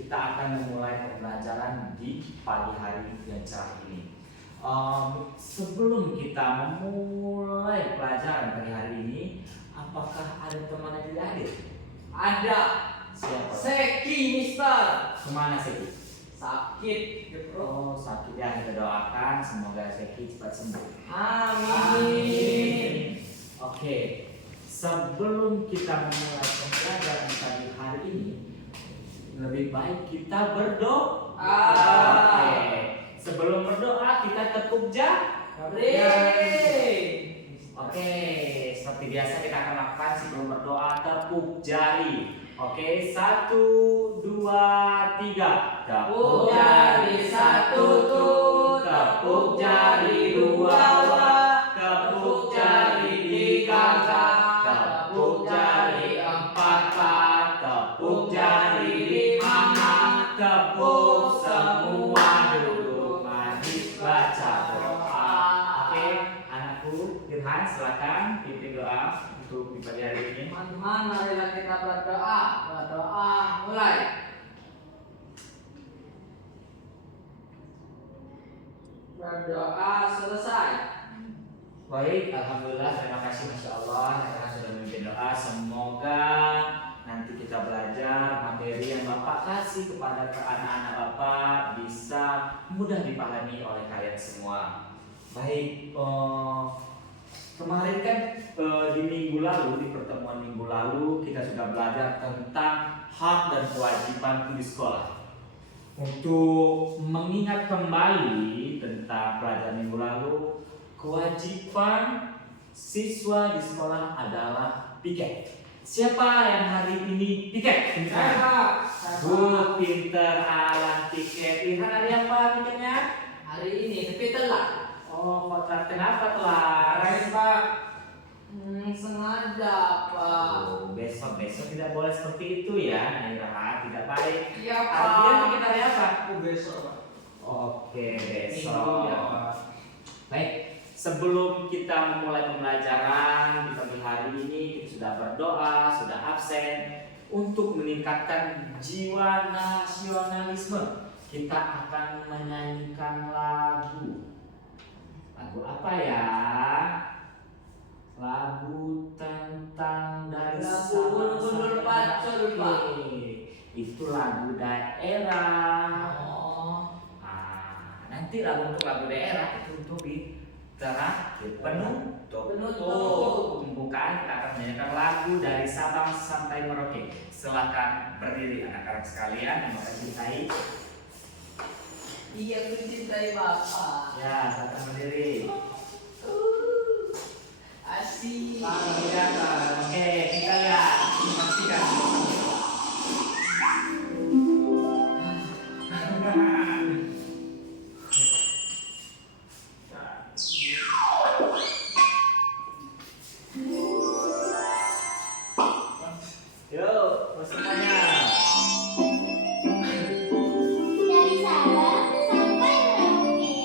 kita akan memulai pembelajaran di pagi hari yang cerah ini. Sebelum kita memulai pelajaran pagi hari ini, apakah ada teman yang tidak hadir? Ada. Siapa? Seki, Mister. Kemana Seki? Sakit, ya bro. Oh, sakit ya. Kita doakan semoga Seki cepat sembuh. Amin. Oke, sebelum kita memulai pembelajaran pagi hari ini, lebih baik kita berdoa. Oke, sebelum berdoa kita tepuk jari. Oke, seperti biasa kita akan lakukan sebelum berdoa tepuk jari. Oke, 1, 2, 3. Tepuk jari 1 tuh, tepuk jari 2 wah, tepuk jari 3 kak, tepuk jari 4 pak, tepuk jari 5 nak, tepuk semua duduk manis baca doa. Oke, anakku Firhan, silakan pimpin doa untuk di pagi hari ini. Teman-teman, marilah kita berdoa. Berdoa mulai. Berdoa selesai. Baik, alhamdulillah, terima kasih, masya Allah, karena sudah memimpin doa. Semoga nanti kita belajar materi yang Bapak kasih kepada anak-anak Bapak bisa mudah dipahami oleh kalian semua. Baik, kemarin kan di minggu lalu, di pertemuan minggu lalu kita sudah belajar tentang hak dan kewajiban di sekolah. Untuk mengingat kembali tentang pelajaran minggu lalu, kewajiban siswa di sekolah adalah piket. Siapa yang hari ini piket? Saya. Pinter Alan piket. Irhan hari apa piketnya? Hari ini tapi telat. Oh, kenapa telat? Pak. Sengaja Pak. Oh, besok tidak boleh seperti itu ya, Irhan, tidak baik. Iya Pak. Artinya piket hari apa? Besok Pak. Oke, besok. Minggu ya Pak. Baik, sebelum kita memulai pembelajaran di pagi hari ini, kita sudah berdoa, sudah absen untuk meningkatkan jiwa nasionalisme. Kita akan menyanyikan lagu. Lagu apa ya? Lagu tentang dari Lagu Gubernur Pacul, Pak. Itu lagu daerah. Oh. Nanti untuk lagu daerah itu untuk di terakhir penutup pembukaan kita akan menyanyikan lagu dari Sabang sampai Merauke. Silakan berdiri anak-anak sekalian yang Bapak cintai. Iya, aku cintai Bapak. Ya, silakan berdiri. Asik. Oke, kita lihat, saksikan. Yuk, semuanya. Dari Sabang sampai Merauke.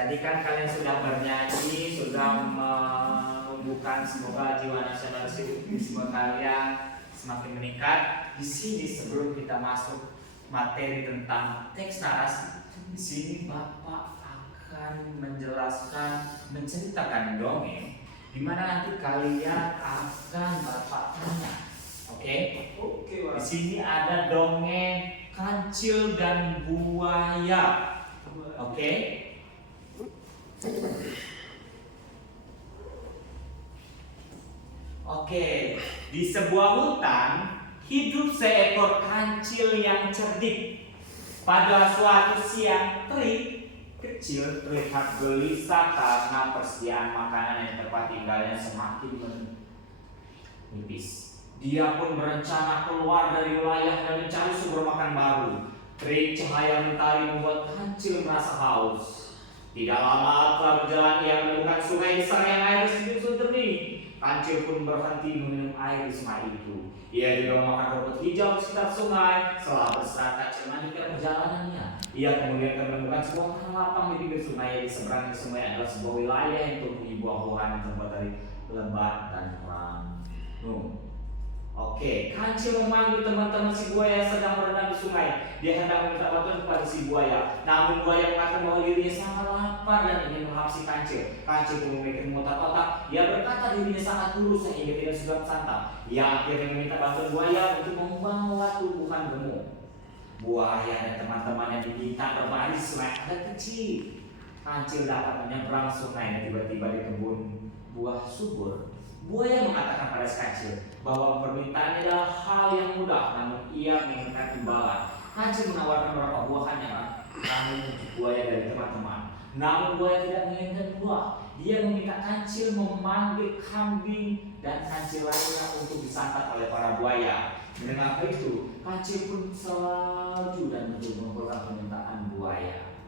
Tadi kan kalian sudah bernyanyi, sudah menumbuhkan semoga jiwa nasionalisme kalian semakin meningkat. Di sini sebelum kita masuk materi tentang teks narasi, di sini Bapak akan menceritakan dongeng di mana nanti kalian akan Bapak tanya. Oke? Oke, Di Pak. sini ada dongeng kancil dan buaya. Oke? Oke, di sebuah hutan hidup seekor kancil yang cerdik. Pada suatu siang terik, kecil terlihat gelisah karena persediaan makanan yang tempat tinggalnya semakin menipis. Dia pun berencana keluar dari wilayah dan mencari sumber makan baru. Terik cahaya mentari membuat kancil merasa haus. Tidak lama setelah berjalan, ia menemukan sungai besar yang air bersih jernih. Kancil pun berhenti meminum air di sungai itu. Ia juga memakan rumput hijau di sekitar sungai. Setelah beristirahat, kancil melanjutkan perjalanannya. Ia kemudian menemukan sebuah tanah lapang di pinggir sungai. Di seberang sungai adalah sebuah wilayah yang tumbuhi buah-buahan yang terbuat dari lebat dan ranum. Oke, kancil memanggil teman-teman si buaya yang sedang berenang di sungai. Dia hendak meminta bantuan kepada si buaya. Namun buaya mengatakan bahwa dirinya sangat lapar dan ingin melahap si kancil. Kancil pun memikir memutar otak. Ia berkata dirinya sangat kurus sehingga tidak suka santap. Ia akhirnya meminta bantuan buaya untuk membawa tumbuhan gemuk. Buaya dan teman-temannya diminta berbaris di sungai agak kecil. Kancil dapat menyeberang sungai dan tiba-tiba di kebun buah subur. Buaya mengatakan pada si kancil bahwa permintaannya adalah hal yang mudah, namun ia menginginkan imbalan. Kancil menawarkan beberapa buahan yang ramai untuk buaya dari teman-teman. Namun buaya tidak menginginkan buah. Dia meminta kancil memanggil kambing dan kancil lainnya untuk disantap oleh para buaya. Mendengar itu, kancil pun selaju dan mengabulkan permintaan buaya.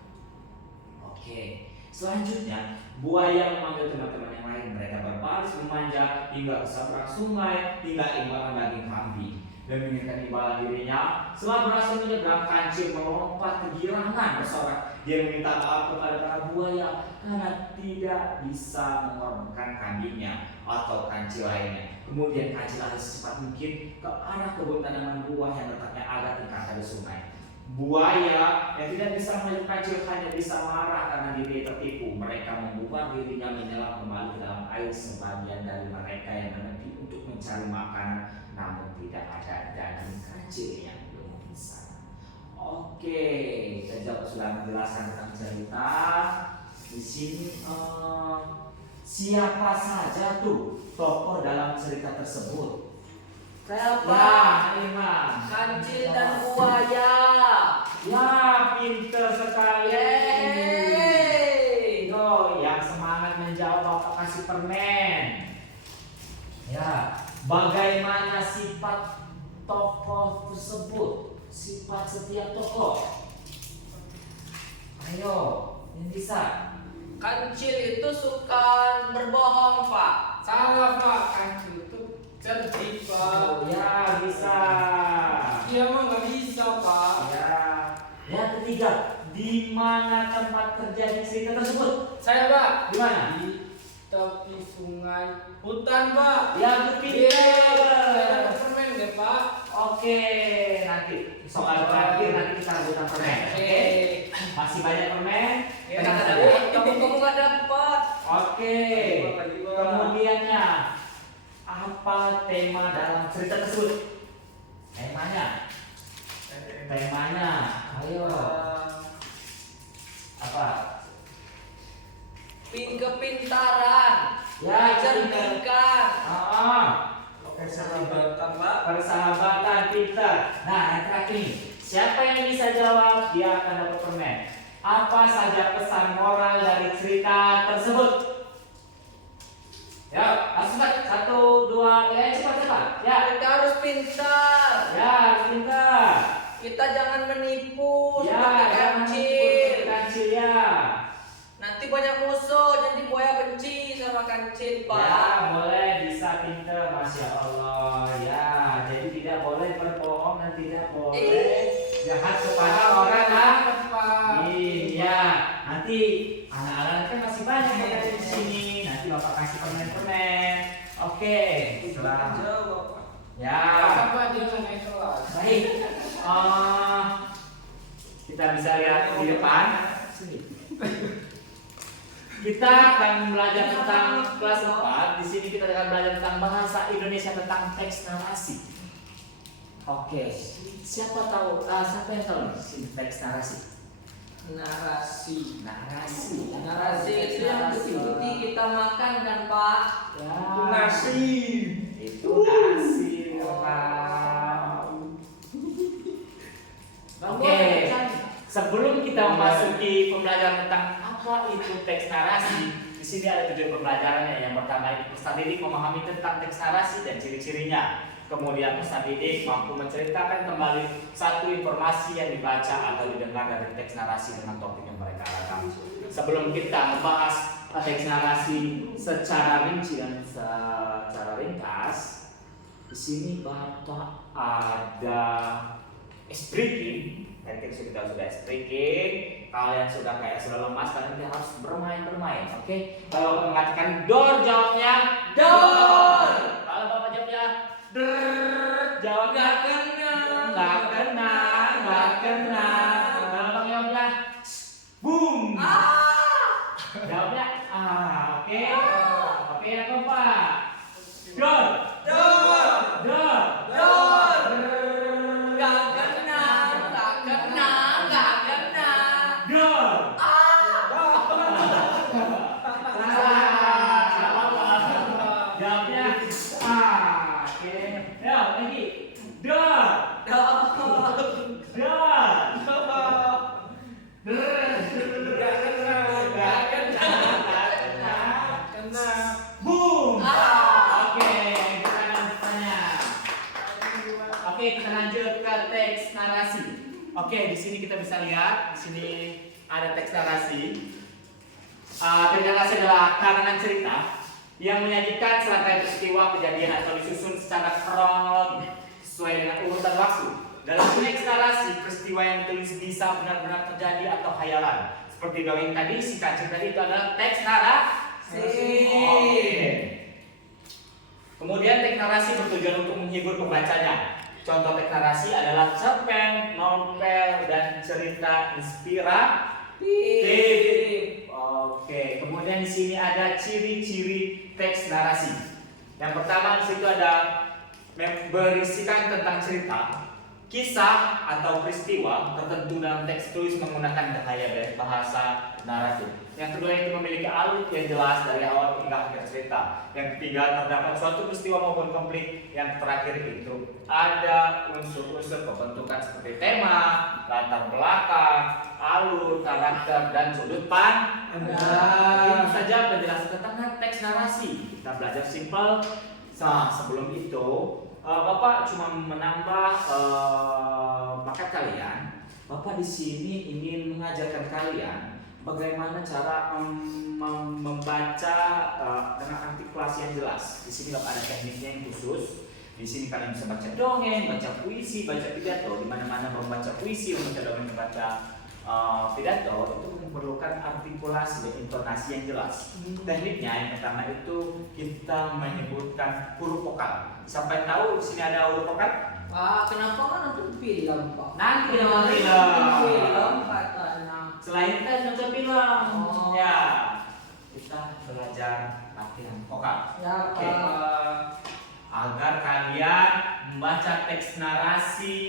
Oke, selanjutnya buaya memanggil teman-teman yang lain. Mereka berbaris memanjat hingga ke seberang sungai hingga imbalan daging kambing dan menginginkan imbalan dirinya. Setelah berhasil menyeberang, kancil melompat kegirangan bersorak. Dia meminta maaf kepada para buaya karena tidak bisa mengorbankan kambingnya atau kancil lainnya. Kemudian kancil lari secepat mungkin ke arah kebun tanaman buah yang letaknya agak tingkat dari sungai. Buaya yang tidak bisa melihat kancil hanya bisa marah karena diri tertipu. Mereka membuat dirinya menyelam kembali ke dalam air. Sebagian dari mereka yang menepi untuk mencari makanan, namun tidak ada daging kancil yang belum bisa. Oke, saya sudah menjelaskan tentang cerita. Di sini siapa saja tuh tokoh dalam cerita tersebut? Siapa? Imam. Kancil dan buaya. Ya, pinter sekali. Yeay. Yo, yang semangat menjawab Bapak kasih permen. Ya, bagaimana sifat tokoh tersebut? Sifat setiap tokoh. Ayo, yang bisa. Kancil itu suka berbohong, Pak. Salah Pak, kancil itu cerdik Pak. Oh, ya, bisa. Dia mah nggak bisa Pak. Ya. Yang ketiga, di mana tempat terjadi cerita tersebut? Saya Pak, Di mana? di tepi sungai hutan Pak. Yang Iya, saya ketiga. dapat permen deh Pak. Oke, nanti soal terakhir nanti kita rebutan permen. Oke, masih banyak permen. Tenang saja. Kamu nggak dapat. Oke. Kemudiannya apa tema dalam cerita tersebut? Temanya. Ayo. Apa? Kepintaran. Ya, Kecerdikan. Persahabatan Pak. Persahabatan pintar. Nah, yang terakhir nih. Siapa yang bisa jawab, dia akan dapat permen. Apa saja pesan moral dari cerita tersebut? Ya, langsung Pak. 1, 2, ya cepat. Ya, Kita harus pintar. ya harus pintar. Kita jangan menipu Ya, seperti jangan kancil. kancil ya. Nanti banyak musuh, jadi buaya benci sama kancil, Pak. Ya, boleh bisa pintar, masya Allah. Ya, jadi tidak boleh berbohong dan tidak boleh jahat kepada orang Pak. Iya, nanti anak Anak kan masih banyak yang ada di sini. Nanti Bapak kasih permen-permen. Oke, setelah Jawab, Pak. ya. Apa dia naik kelas? Baik. Kita bisa lihat di depan. Sini. Kita akan belajar tentang kelas 4. Di sini kita akan belajar tentang bahasa Indonesia tentang teks narasi. Oke. Siapa yang tahu nih teks narasi? Narasi. Narasi. Narasi itu yang putih-putih kita makan kan Pak? Ya. Nasi. Itu nasi, Pak. Oke. Sebelum kita memasuki pembelajaran tentang apa itu teks narasi, di sini ada 7 pembelajarannya. Yang pertama itu peserta didik memahami tentang teks narasi dan ciri-cirinya. Kemudian peserta didik mampu menceritakan kembali satu informasi yang dibaca atau didengar dari teks narasi dengan topik yang mereka alami. Sebelum kita membahas teks narasi secara rinci dan secara ringkas, di sini Bapak ada speaking. Tadi kita sudah speaking. Kalian sudah lemas, kalian harus bermain. Oke? Kalau Bapak mengatakan door, jawabnya Door. Kalau Bapak jawabnya jawabnya nggak kena. Kalau Bapak jawabnya boom. Jawabnya oke. Oke ya Bapak. Door. Oke, di sini kita bisa lihat, di sini ada teks narasi. Teks narasi adalah karangan cerita yang menyajikan serangkaian peristiwa kejadian atau disusun secara kronologi sesuai dengan urutan waktu. Dalam teks narasi, peristiwa yang ditulis bisa benar-benar terjadi atau khayalan. Seperti dongeng tadi, si kancing tadi itu adalah teks narasi. Oke. Kemudian teks narasi bertujuan untuk menghibur pembacanya. Contoh teks narasi adalah cerpen, novel, dan cerita inspiratif. Oke, kemudian di sini ada ciri-ciri teks narasi. Yang pertama di situ ada berisikan tentang cerita, kisah atau peristiwa tertentu dalam teks tulis menggunakan gaya bahasa naratif. Yang kedua itu memiliki alur yang jelas dari awal hingga akhir cerita. Yang ketiga terdapat suatu peristiwa maupun konflik. Yang terakhir itu ada unsur-unsur pembentukan seperti tema, latar belakang, alur, karakter, dan sudut pandang. Itu saja penjelasan tentang teks narasi. Kita belajar simpel. Sebelum itu Bapak cuma menambah bakat kalian. Bapak di sini ingin mengajarkan kalian bagaimana cara membaca dengan artikulasi yang jelas. Di sini ada tekniknya yang khusus. Di sini kalian bisa baca dongeng, baca puisi, baca pidato. Di mana-mana membaca puisi, membaca dongeng, membaca pidato itu memerlukan artikulasi dan intonasi yang jelas. Tekniknya yang pertama itu kita menyebutkan huruf vokal. Sampai tahu di sini ada huruf vokal? Pak, kenapa kan nonton film Pak? Nanti nonton film. Film katanya. Selain kita nonton film, Oh. ya kita belajar latihan vokal. Ya Oke. Pak. Agar kalian membaca teks narasi,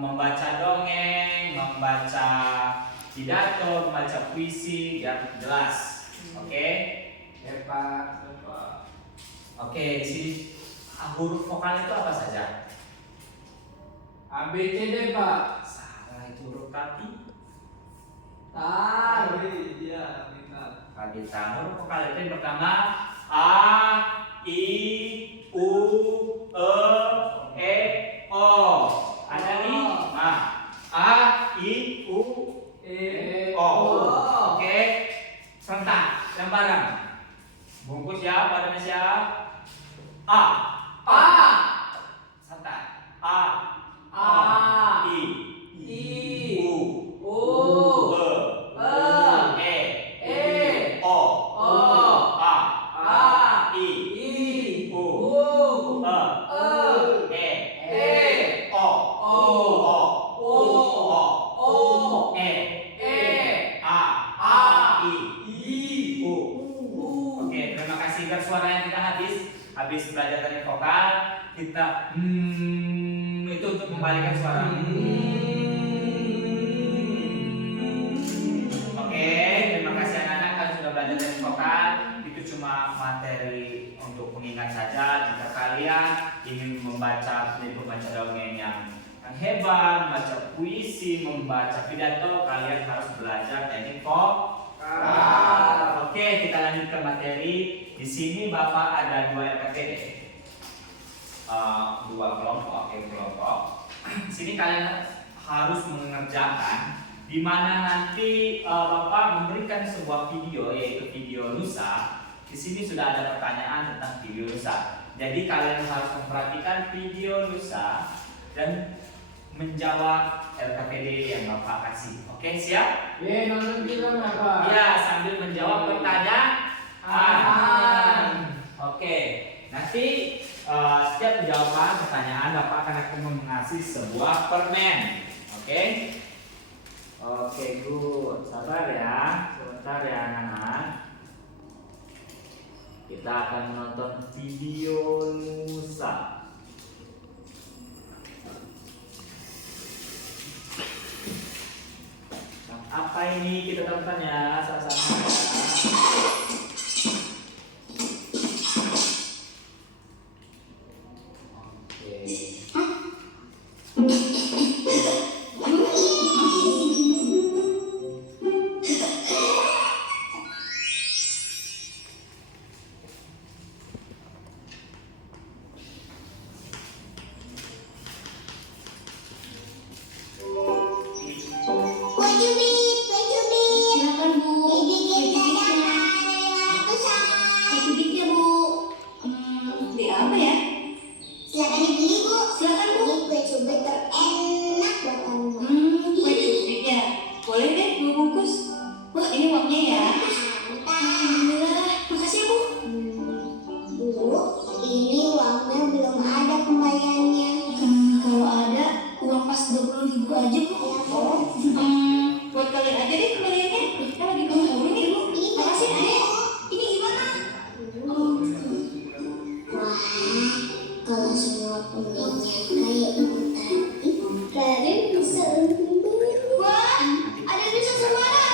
membaca dongeng, membaca pidato, membaca puisi yang jelas. Oke? Ya Pak. Oke, di sini huruf vokal itu apa saja? A B C D Pak. Salah, itu huruf kaki. Tahu. Iya, benar. Kita huruf vokal itu yang pertama A, I, U, E, E, O. Ada nih? A, I, U, E, O. Oke, serentak, yang bareng. Bungkus ya, badannya siap. A, A. serentak. A, A. I, I. U, U. E, E. E, U. Oke, terima kasih. Biar suaranya kita habis belajar teknik vokal, kita itu untuk membalikan suara. Oke, terima kasih anak-anak, kalian sudah belajar teknik vokal. Itu cuma materi untuk mengingat saja. Jika kalian ingin membaca dongeng yang hebat, membaca puisi, membaca pidato, kalian harus belajar teknik vokal. Oke, kita lanjutkan materi. Di sini Bapak ada 2 LKPD, 2 kelompok. Di sini kalian harus mengerjakan, di mana nanti Bapak memberikan sebuah video, yaitu video lusa. Di sini sudah ada pertanyaan tentang video lusa. Jadi kalian harus memperhatikan video lusa dan menjawab LKPD yang Bapak kasih. Oke, siap? Nonton film apa? Ya, sambil menjawab pertanyaan. Oke, nanti setiap jawaban pertanyaan Bapak akan mengasih sebuah permen. Oke? Oke, good. Sabar ya, sebentar ya anak-anak. Kita akan menonton video lusa. Apa ini kita tonton ya, sama-sama ya. Silakan Bu. Cubitnya Bu. Beli apa ya? Silakan dibeli Bu. Silakan Bu. Ini kue cubit terenak buat kamu. Kue cubit ya. Boleh deh 2 bungkus. Wah, ini uangnya ya. Alhamdulillah. Makasih Bu. Bu, ini uangnya belum ada kembaliannya. Kalau ada uang pas 20.000 aja Bu. Buat kalian aja deh kembaliannya. Kita lagi kumpul nih Bu. Makasih Ayah. Ini gimana? Wah, kalau semua punyanya kayak ibu tadi, kalian bisa untung. Wah, ada bisa suara.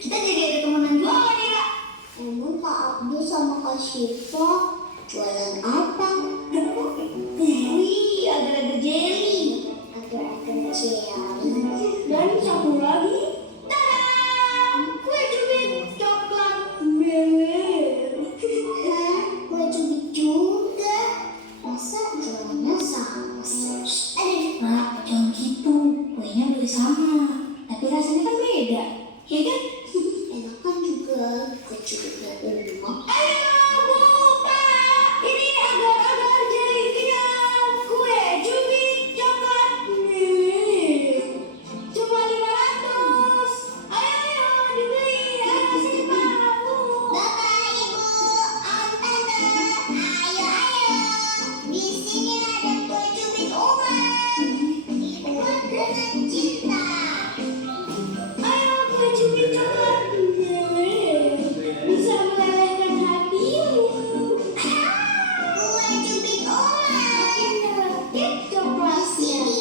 Kita jadi ada temenan jualan ya. Emang Kak Abdul sama Kak Syifa jualan apa? Wih, agar-agar jelly, agar-agar jelly, dan satu lagi, tada, kue cubit coklat meleleh. Kue cubit juga, masa jualannya sama? Nah, jangan gitu, kuenya boleh sama, tapi rasanya kan beda, ya kan? Enak kan juga kue cubitnya rumah. Ayo Bu, Pak, ini agar-agar jelly kenyang, kue cubit coklat meleleh, cuma 500. Ayo dibeli, ayo sini Pak. Bapak, Ibu, Om, Tante, ayo. Di sini ada kue cubit dibuat dengan cinta. Ayo kue cubit coklat meleleh, bisa melelehkan hatimu. Kue cubit coklat sini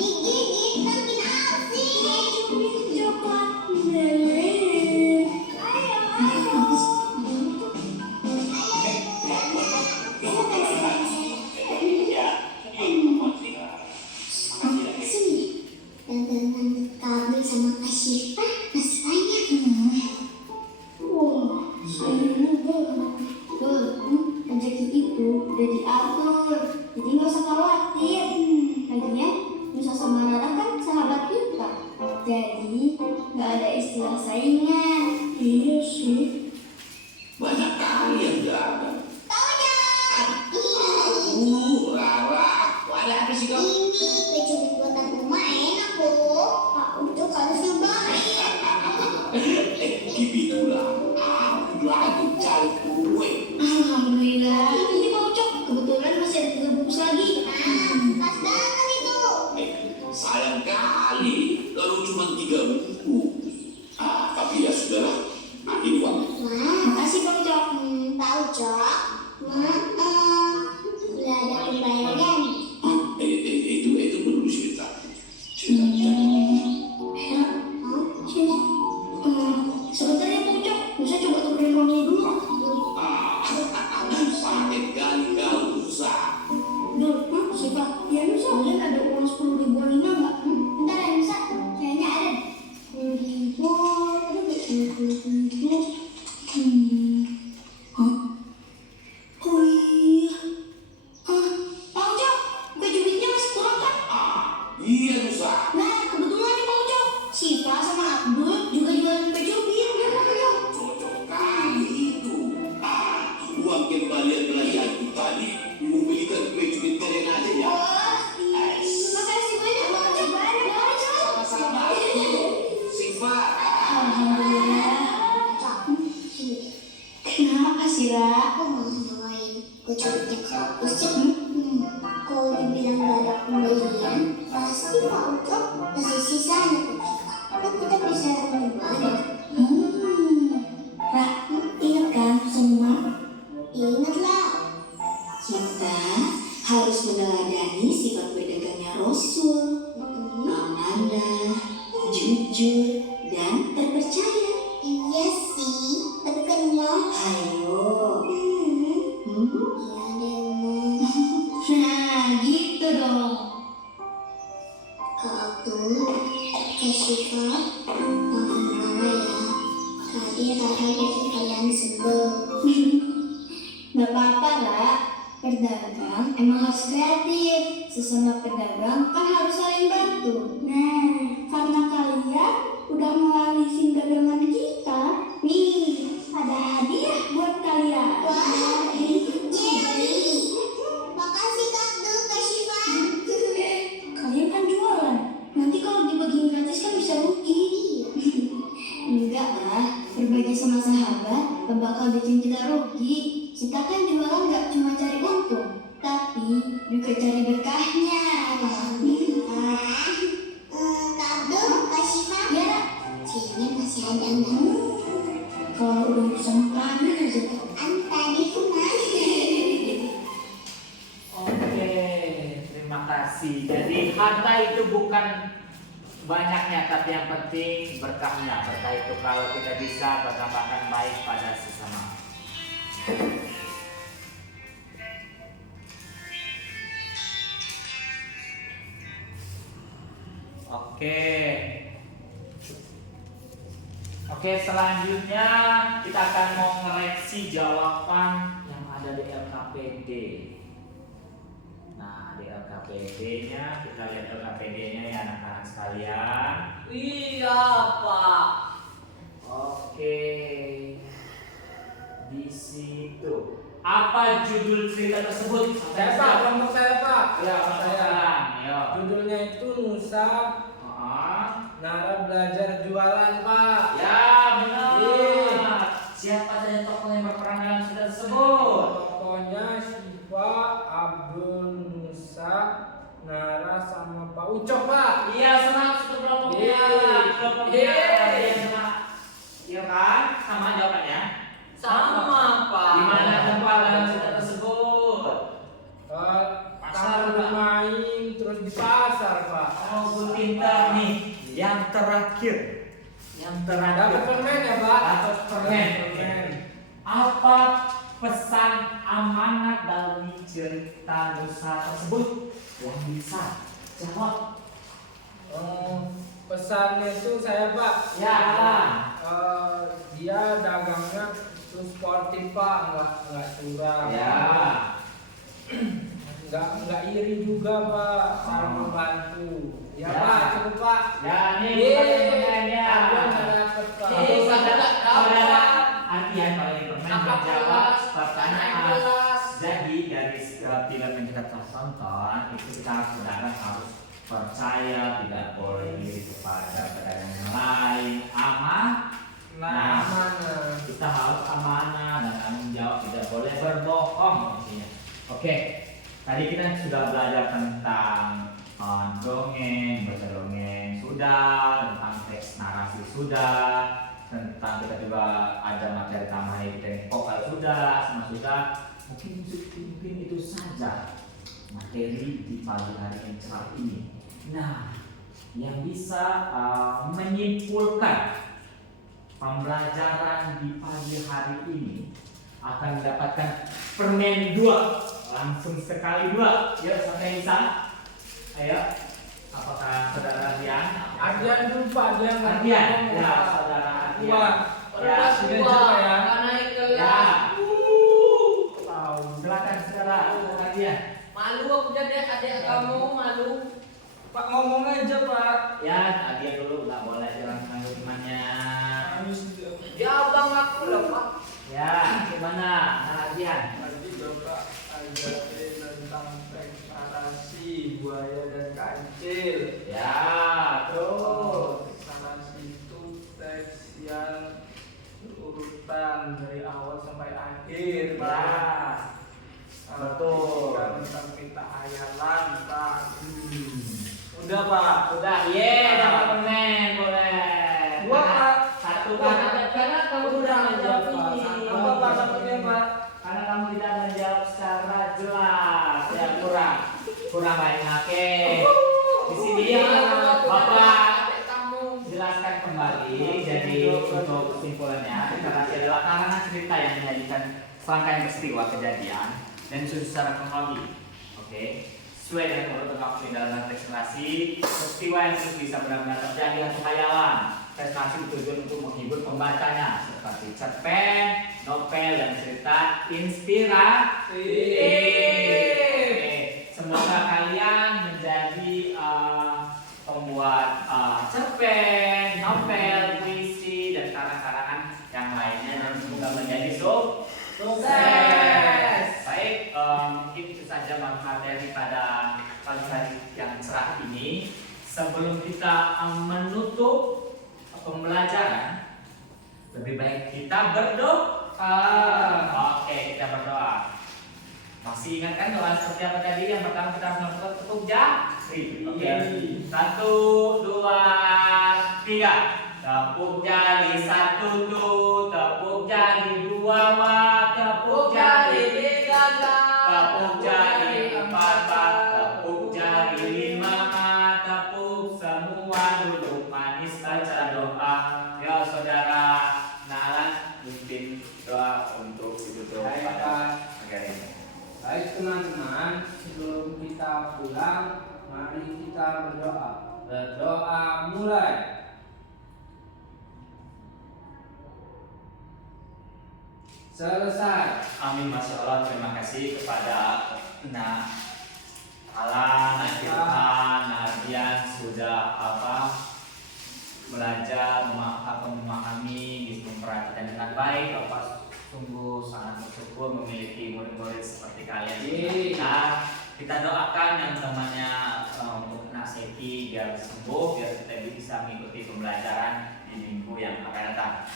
digigit makin asik. Cubit coklat meleleh. Ayo. Sini. Dandanan kami sama Kak Syifa masih banyak. Wah, rezeki itu udah diatur, jadi nggak usah khawatir. Lagian Nusa sama Rara kan sahabat kita, jadi nggak ada istilah saingan. Iya sih. Banyak kali yang jaga. Tahu dong. Rara, ada apa sih kau? Ini kue cubit buatan rumah enak loh. Pak Ucok harusnya baik. Gitulah, aku lagi cari kue. Alhamdulillah. Ini Pak Ucok kebetulan masih ada 3 bungkus lagi. Pas banget itu. Sayang kali sekali, lalu cuma 3 buku. Tapi ya sudahlah, ini uangnya. Makasih Bang Cok. Tahu Cok. Udah ada pembayaran. Itu belum cerita. Sebentar ya Bang Cok. Bisa coba tukerin uangnya dulu. Pakai kali kau usah. Duh, Siva, ya Nusa, kalian ada uang 10.000 Lina nggak? Bentar ya Nusa, kayaknya ada. 10.000, terus 10.000. Hah? Oh iya. Bang Cok, baju duitnya masih kurang kan? Iya Nusa. Nah, kebetulan nih Bang Cok, Siva sama Abdul juga jualan baju biar Bang Cok. Cocok kali itu. Uang kembalian belanjaanku tadi, ibu belikan kue cubit keren aja ya. Makasih banyak Bang Cok. Bang Cok. Sama-sama. Siva. Alhamdulillah. Kenapa sih, Ra? Aku mau nyawain kucingnya kampus sih. Kalau dibilang gak ada pembelian, pasti Pak Ucok kasih sisanya ke kita. Dan kita bisa menyumbangnya. Ra, ingat kan semua? Ingatlah. Kita harus meneladani sifat berdagangnya Rasul. Amanah, jujur, dan terpercaya. Iya sih, tapi kan Mom. Ayo. Iya deh Mom. Nah, gitu dong. Kak Abdul, Kak Syifa, maafin Rara ya. Tadi Rara bikin kalian sebel. Gak apa-apa, Ra. Berdagang emang harus kreatif. Sesama pedagang kan harus saling bantu. Nah, karena kalian udah mewarisin dagangan kita, nih ada hadiah buat kalian. Wah, Jerry. Makasih Kak Abdul, Kak Syifa. Kalian kan jualan. Nanti kalau dibagiin gratis kan bisa rugi. Enggak lah, berbagi sama sahabat gak bakal bikin kita rugi. Kita kan jualan gak cuma cari untung, tapi juga cari berkahnya. Kak Abdul, Kak Syifa. Ya, sini masih ada nggak? Kalau udah bisa makan aja tuh. Tadi tuh Oke, terima kasih. Jadi harta itu bukan banyaknya, tapi yang penting berkahnya. Berkah itu kalau kita bisa berdampak baik pada sesama. Oke, selanjutnya kita akan mau ngoreksi jawaban yang ada di LKPD. Nah, di LKPD-nya, kita lihat LKPD-nya ya anak-anak sekalian. Iya Pak. Oke, di situ apa judul cerita tersebut? Saya Pak, kelompok saya Pak. Ya, saya. Ya. Judulnya itu Nusa Nara belajar jualan Pak. Ya, benar. Siapa saja tokoh yang berperan dalam cerita tersebut? Tokohnya Syifa, Abdul, Nusa, Nara sama Pak Ucok Pak. Iya, senang satu kelompoknya. Kelompoknya yang senang. Iya kan? Sama jawabannya. Sama Pak. Di mana tempat dalam cerita tersebut? Pasar bermain terus di pasar Pak. Oh, pintar nih. Yang terakhir. Dapat permen ya Pak. Dapat permen. Apa pesan amanat dalam cerita Nusa tersebut? Yang bisa jawab. Pesannya itu saya Pak. Ya. Dia dagangnya itu sportif Pak, nggak curang. Ya. Nggak iri juga Pak, saling membantu. Ya, Ya. Pak, cukup Pak. Ya, ini pertanyaannya. Aku dapat Pak. Artian kalau ini permen menjawab pertanyaan. Jadi dari film yang kita telah tonton itu kita harus benar-benar harus percaya, tidak boleh iri kepada pedagang yang lain, Nah, kita harus amanah dan tanggung jawab, tidak boleh berbohong intinya. Oke, tadi kita sudah belajar tentang dongeng, baca dongeng, sudah, tentang teks narasi sudah, tentang kita juga ada materi tambahan editing vokal sudah, semua sudah. Mungkin itu saja materi di pagi hari yang cerah ini. Nah, yang bisa menyimpulkan pembelajaran di pagi hari ini akan mendapatkan permen 2, langsung sekali 2. Ya, sampai bisa. Ayo, apakah saudara Ardian? Ardian dulu Pak, Ardian. Ya, saudara Ardian. Wah, Ya, sudah coba ya. naik Ya. kelas. Tahu, silakan saudara Ardian. Malu aku jadi adik kamu, malu. Pak ngomong aja Pak. Ya, Ardian dulu, nggak boleh jangan panggil temannya. Ya abang aku lah Pak. Ya, gimana Ardian? Tadi Bapak ajarin tentang teks narasi buaya dan kancil. Ya, terus. Teks narasi itu teks yang berurutan dari awal sampai akhir, Pak. Ya, betul. Tentang kita hayalan, Pak. Udah, Pak. Udah, dapat permen, boleh. Dua, Pak. Satu karena kamu udah menjawab ini. Apa Pak satunya, Pak? Karena kamu tidak menjawab secara jelas, ya kurang baik. Oke. Di sini Bapak Adik kamu. jelaskan kembali. Jadi untuk kesimpulannya, narasi adalah karangan cerita yang menyajikan serangkaian peristiwa kejadian dan disusun secara kronologi. Oke. Sesuai dengan urutan waktu dalam teks narasi, peristiwa yang bisa benar-benar terjadi atau khayalan. Teks narasi bertujuan untuk menghibur pembacanya seperti cerpen, novel, dan cerita inspiratif. Semoga kalian menjadi pembuat cerpen, novel, puisi, dan karangan-karangan yang lainnya, dan semoga menjadi sukses. Baik, mungkin itu saja materi pada pagi hari yang cerah ini. Sebelum kita menutup pembelajaran, lebih baik kita berdoa. Oke, kita berdoa. Masih ingat kan doa seperti apa tadi? Yang pertama kita harus melakukan tepuk jari. Oke. 1, 2, 3. Tepuk jari 1 tuh, tepuk jari 2 wah, tepuk jari 3 tepuk jari 4 pak, tepuk jari 5 tepuk semua duduk manis baca doa. Ya saudara Nalan, pimpin doa untuk ditutup pada pagi ini. Baik teman-teman, sebelum kita pulang, mari kita berdoa. Berdoa mulai. Selesai. Amin, Masya Allah. Terima kasih kepada Alan, Irfan, Ardian sudah belajar memahami, memperhatikan dengan baik. Bapak sungguh sangat bersyukur memiliki murid-murid seperti kalian. Kita doakan yang namanya untuk anak Seki biar sembuh, biar kita bisa mengikuti pembelajaran di minggu yang akan datang.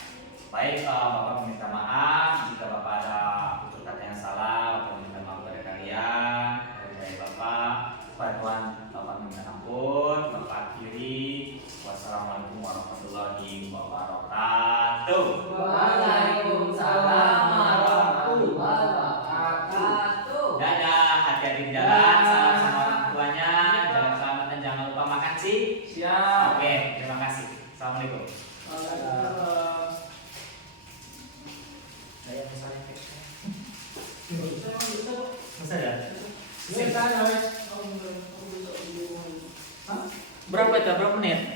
Baik, Bapak meminta maaf jika Bapak ada tutur kata yang salah. Bapak meminta maaf kepada kalian, dari Bapak. Kepada Tuhan, Bapak minta ampun. Bapak akhiri. Wassalamualaikum warahmatullahi wabarakatuh. Waalaikumsalam warahmatullahi wabarakatuh. Dadah, hati-hati di jalan. Salam sama orang tuanya. Jalan selamat dan jangan lupa makan sih. Siap. Oke, terima kasih. Assalamualaikum. Saya misalnya masa ada? Berapa itu? Berapa menit?